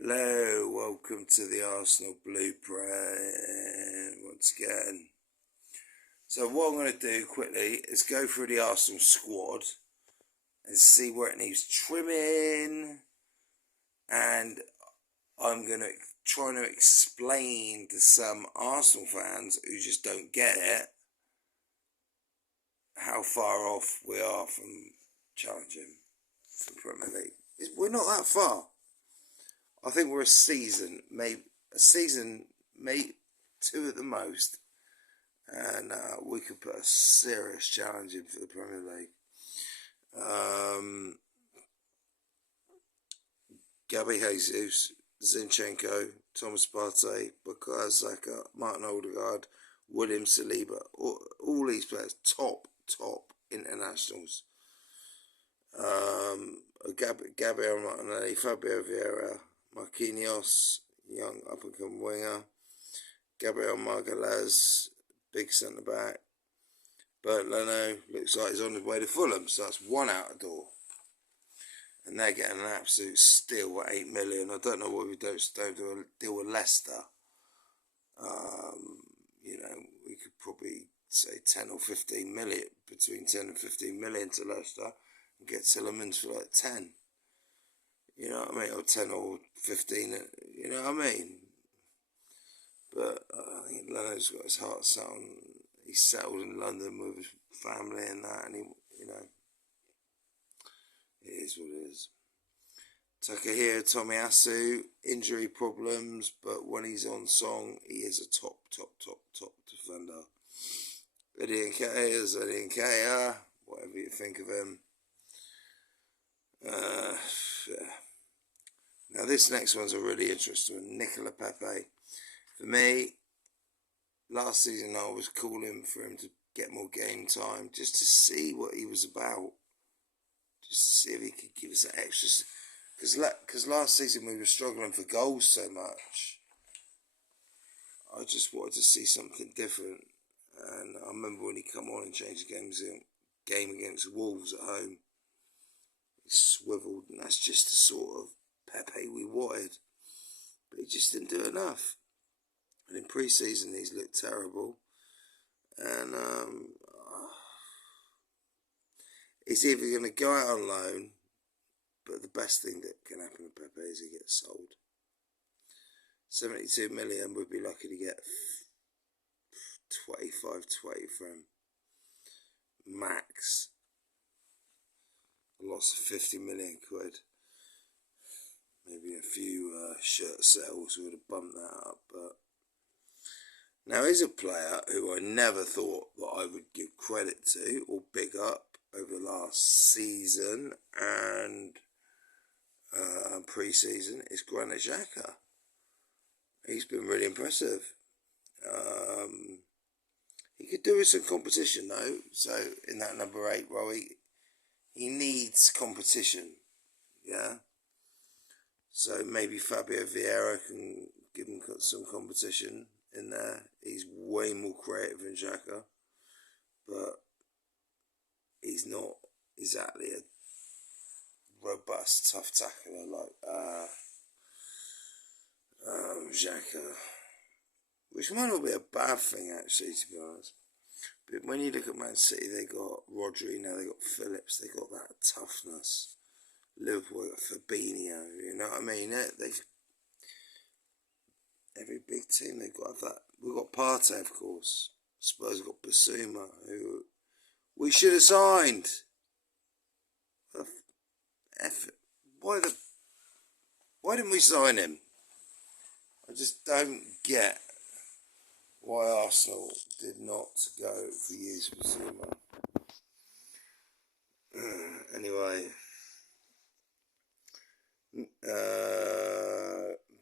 Hello, welcome to the Arsenal Blueprint once again. So what I'm going to do quickly is go through the Arsenal squad and see where it needs trimming, and I'm going to try to explain to some Arsenal fans who just don't get it how far off we are from challenging for the Premier League. We're not that far. I think we're a season, maybe two at the most, and we could put a serious challenge in for the Premier League. Gabby Jesus, Zinchenko, Thomas Partey, Bukayo Saka, Martin Odegaard, William Saliba, all these players, top internationals. Gabriel Martinelli, Fabio Vieira, Marquinhos, young up-and-coming winger, Gabriel Margalez, big centre-back, Bert Leno, looks like he's on his way to Fulham, so that's one out the door. And they're getting an absolute steal at 8 million. I don't know why we don't do a deal with Leicester. We could probably say 10 or 15 million, between 10 and 15 million to Leicester, and get Tielemans for like 10. You know what I mean? Or 10 or 15, you know what I mean? But I think Leno's got his heart set on, he's settled in London with his family and that, and it is what it is. Takahiro Tomiyasu, injury problems, but when he's on song, he is a top defender. Eddie Nketiah, whatever you think of him. Yeah. Now this next one's a really interesting one. Nicola Pepe. For me, last season I was calling for him to get more game time, just to see what he was about, just to see if he could give us that extra. Because last season we were struggling for goals so much. I just wanted to see something different, and I remember when he come on and changed the game against Wolves at home. He swiveled, and that's just the sort of Pepe we wanted, but he just didn't do enough. And in pre-season he's looked terrible, and he's either going to go out on loan, but the best thing that can happen with Pepe is he gets sold. 72 million, we'd be lucky to get 25-20 from him max. A loss of 50 million quid. Maybe a few shirt sales would have bumped that up, but now he's a player who I never thought that I would give credit to or big up over the last season and pre-season is Granit Xhaka. He's been really impressive. He could do with some competition though, so in that number 8 role he needs competition, yeah. So maybe Fabio Vieira can give him some competition in there. He's way more creative than Xhaka, but he's not exactly a robust, tough tackler like Xhaka, which might not be a bad thing actually, to be honest. But when you look at Man City, they got Rodri, now they got Phillips, they got that toughness. Liverpool got Fabinho, you know what I mean? Every big team they've got that. We've got Partey, of course. Spurs got Basuma, who we should have signed. Why didn't we sign him? I just don't get why Arsenal did not go for Yves Basuma. Anyway,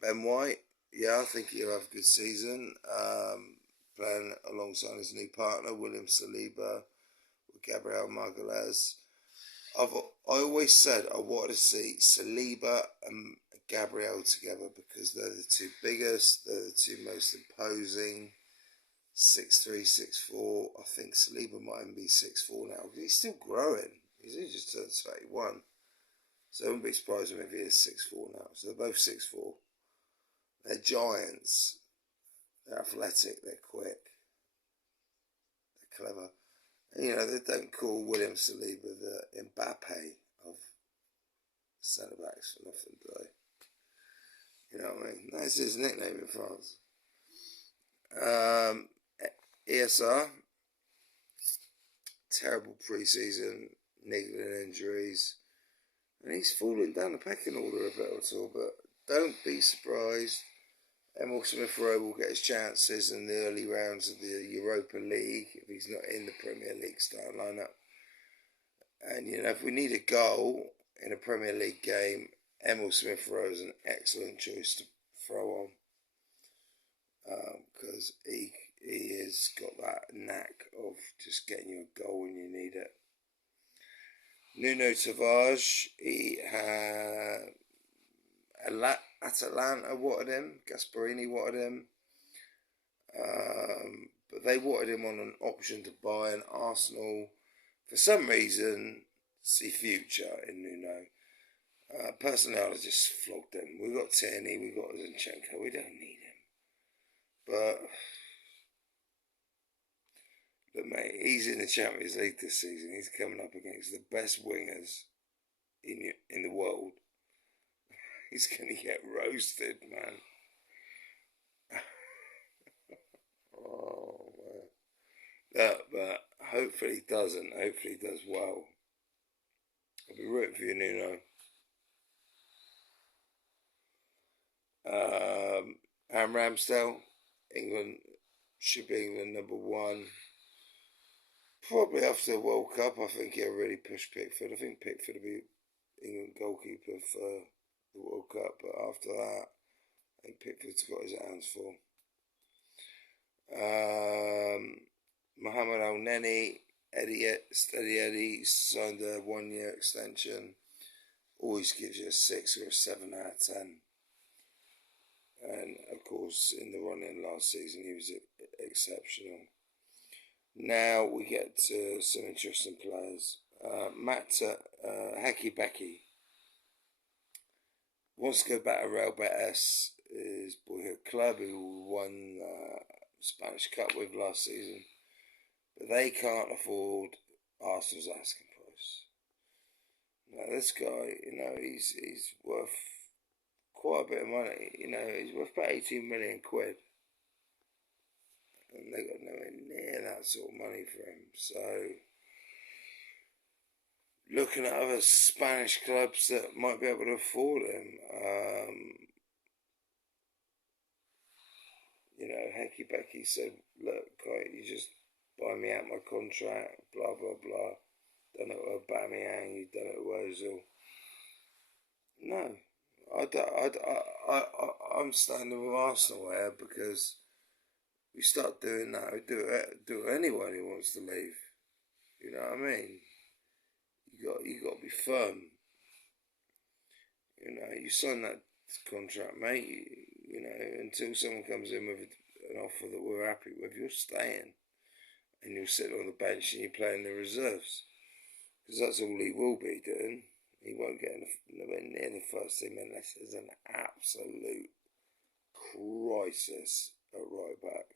Ben White, yeah, I think he'll have a good season. Playing alongside his new partner, William Saliba, with Gabriel Margalez. I always said I wanted to see Saliba and Gabriel together because they're the two biggest, they're the two most imposing. 6'3", 6'4". I think Saliba might even be 6'4" now. He's still growing. He's only just turned 31. So I wouldn't be surprised if he is 6'4" now. So they're both 6'4". They're giants. They're athletic. They're quick. They're clever. And, you know, they don't call William Saliba the Mbappe of centre backs for nothing, do they? You know what I mean? That's his nickname in France. ESR, terrible pre-season, niggling injuries, and he's falling down the pecking order a bit or all. But don't be surprised. Emil Smith-Rowe will get his chances in the early rounds of the Europa League if he's not in the Premier League starting lineup. And you know, if we need a goal in a Premier League game, Emil Smith-Rowe is an excellent choice to throw on because he has got that knack of just getting you a goal when you need it. Nuno Tavares, he had Atalanta wanted him, Gasperini wanted him, but they wanted him on an option to buy, and Arsenal, for some reason, see future in Nuno. Personally, I just flogged him. We got Tierney, we got Zinchenko, we don't need him. But look, mate, he's in the Champions League this season. He's coming up against the best wingers in the world. He's going to get roasted, man. Oh, man. But hopefully he doesn't. Hopefully he does well. I'll be rooting for you, Nuno. Aaron Ramsdale, England should be England #1. Probably after the World Cup, I think he'll really push Pickford. I think Pickford will be England goalkeeper for the World Cup, but after that, I think Pickford's got his hands full. Mohamed El Neni, Steady Eddie, signed a 1-year extension. Always gives you a 6 or a 7 out of 10. And of course, in the run-in last season, he was exceptional. Now we get to some interesting players. Matt Heki Becky wants to go back to Real Betis, his boyhood club, who won Spanish Cup with last season, but they can't afford Arsenal's asking price. Now this guy, you know, he's worth quite a bit of money. You know, he's worth about 18 million quid. And they got nowhere near that sort of money for him. So, looking at other Spanish clubs that might be able to afford him, you know, Heki Becky said, look, you just buy me out my contract, blah, blah, blah. Done it with Aubameyang, you've done it with Ozil. No, I'm standing with Arsenal here because we start doing that, we do it anyone who wants to leave. You know what I mean? You got to be firm. You know, you sign that contract, mate. You know, until someone comes in with an offer that we're happy with, you're staying, and you'll sit on the bench and you play in the reserves, because that's all he will be doing. He won't get nowhere near the first team unless there's an absolute crisis at right back.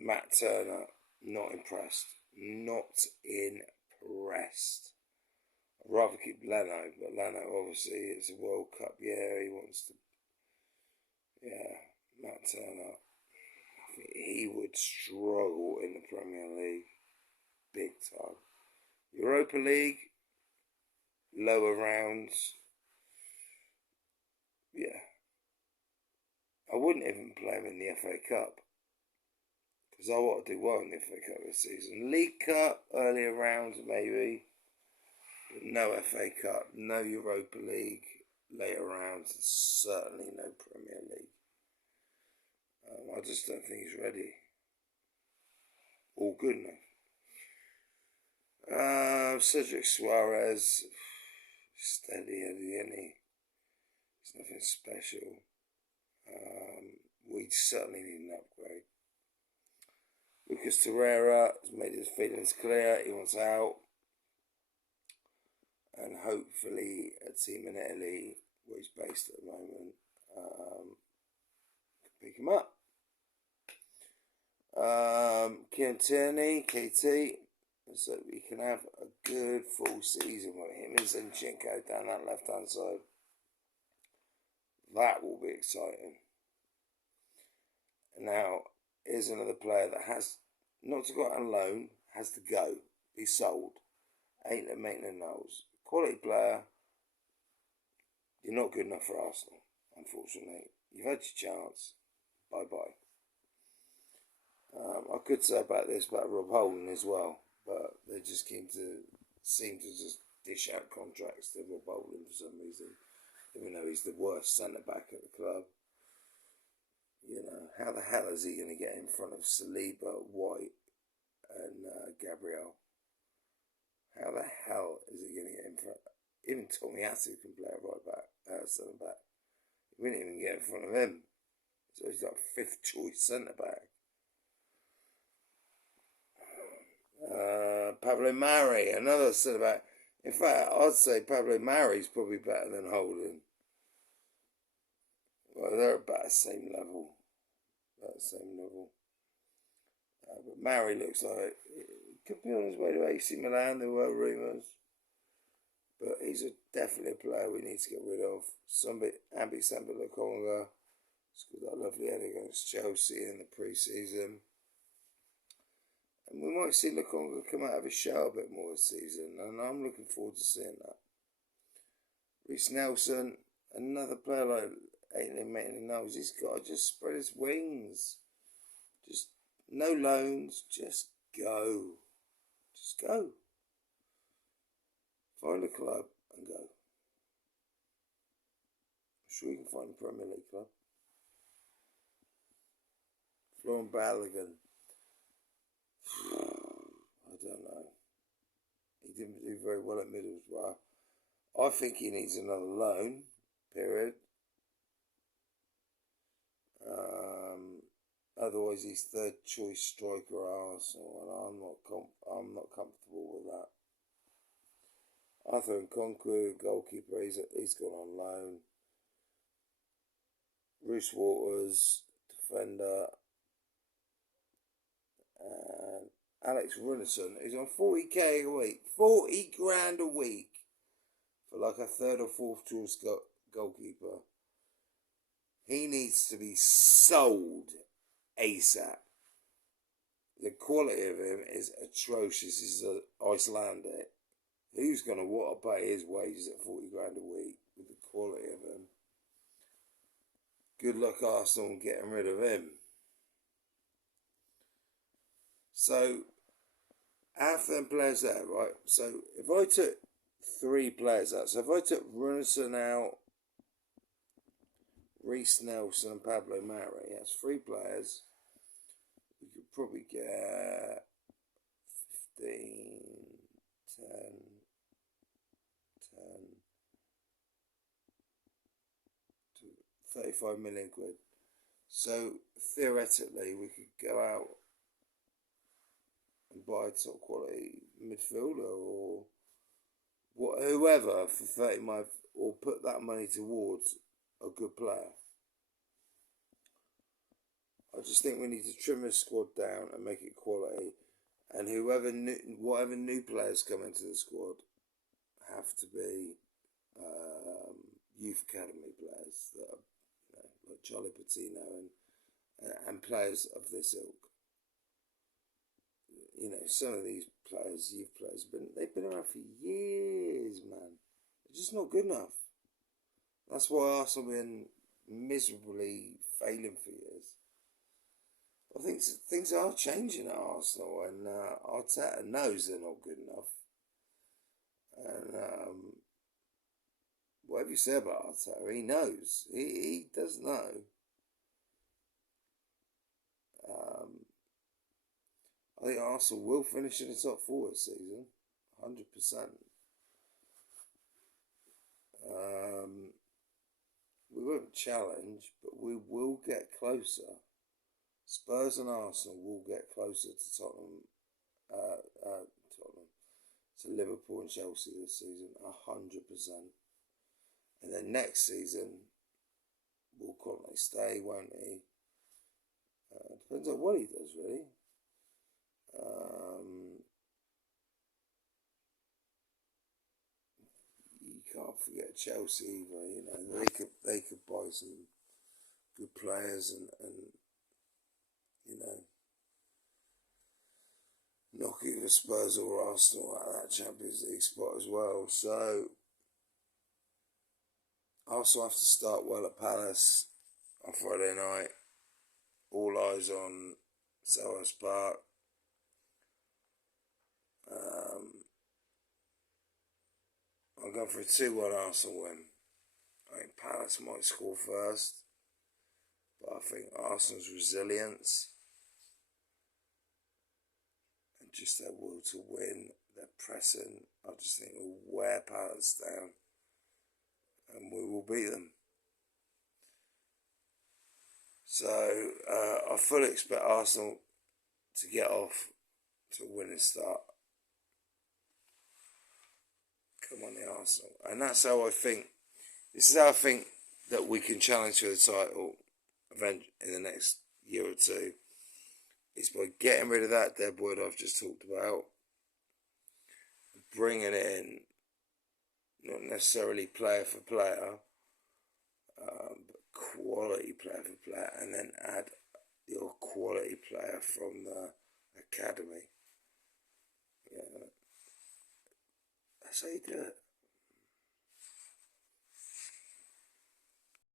Matt Turner, not impressed. Not impressed. I'd rather keep Leno, but Leno, obviously, it's a World Cup year. He wants to. Yeah, Matt Turner. I think he would struggle in the Premier League big time. Europa League, lower rounds. Yeah. I wouldn't even play him in the FA Cup, because I want to do well in the FA Cup this season. League Cup, earlier rounds maybe, but no FA Cup, no Europa League, later rounds, and certainly no Premier League. I just don't think he's ready. All good enough. Cedric Suarez, steady Eddie. It's nothing special. We certainly need an upgrade. Lucas Torreira has made his feelings clear. He wants out. And hopefully a team in Italy where he's based at the moment, can pick him up. Kieran Tierney, KT, so we can have a good full season with him and Zinchenko down that left-hand side. That will be exciting. Now, here's another player that has not to go out on loan, has to go, be sold. Ain't a Maitland Knowles. Quality player. You're not good enough for Arsenal, unfortunately. You've had your chance. Bye-bye. I could say about this about Rob Holding as well, but they just seem to just dish out contracts to Rob Holding for some reason, even though he's the worst centre-back at the club. You know, how the hell is he going to get in front of Saliba, White and Gabriel? How the hell is he going to get in front? Even Tommy Atsu can play a right back, centre back. He wouldn't even get in front of him. So he's like fifth choice centre back. Pablo Mari, another centre back. In fact, I'd say Pablo Mari's probably better than Holding. Well, they're about the same level. But Mari looks like he could be on his way to AC Milan. There were rumours. But he's definitely a player we need to get rid of. Ambi Samba-Lokonga scored that lovely header against Chelsea in the pre-season. And we might see Lokonga come out of his shell a bit more this season. And I'm looking forward to seeing that. Reece Nelson, another player like Ain't Maitland Knowles. He's got to just spread his wings. Just no loans. Just go. Just go. Find a club and go. I'm sure you can find a Premier League club. Florian Balogun. I don't know. He didn't do very well at Middlesbrough. I think he needs another loan. Period. Otherwise, he's third choice striker at Arsenal, and I'm not comfortable with that. Arthur Nkonkwo, goalkeeper, he's gone on loan. Bruce Waters, defender, and Alex Runnison is on 40k a week, 40 grand a week for like a third or fourth choice goalkeeper. He needs to be sold ASAP. The quality of him is atrocious. He's an Icelandic. Who's going to want to pay his wages at 40 grand a week with the quality of him? Good luck, Arsenal, getting rid of him. So, after them players there, right? So, if I took 3 players out, so if I took Runnison out, Reece Nelson and Pablo Mari, that's 3 players. We could probably get 15, 10, 35 million quid. So theoretically, we could go out and buy a top quality midfielder or whoever for 30 months, or put that money towards a good player. I just think we need to trim the squad down and make it quality. And whatever new players come into the squad have to be youth academy players that are, like Charlie Patino and players of this ilk. Some of these players, youth players, they've been around for years, man. They're just not good enough. That's why Arsenal have been miserably failing for years. I think things are changing at Arsenal, and Arteta knows they're not good enough. And whatever you say about Arteta, he knows. He does know. I think Arsenal will finish in the top 4 this season, 100%. We won't challenge, but we will get closer. Spurs and Arsenal will get closer to to Liverpool and Chelsea this season, 100%. And then next season, will Conte stay, won't he? Depends on what he does, really. You can't forget Chelsea either. You know, they could buy some good players and you know, knock either Spurs or Arsenal out of that Champions League spot as well. So Arsenal have to start well at Palace on Friday night. All eyes on Selhurst Park. I'm going for a 2-1 Arsenal win. I think Palace might score first, but I think Arsenal's resilience and just their will to win, their pressing, I just think will wear Palace down and we will beat them. So I fully expect Arsenal to get off to a winning start. Come on, the Arsenal. And that's how I think, this is how I think that we can challenge for the title event in the next year or two. Is by getting rid of that deadwood I've just talked about, bringing in not necessarily player for player, but quality player for player, and then add your quality player from the academy. Yeah, that's how you do it.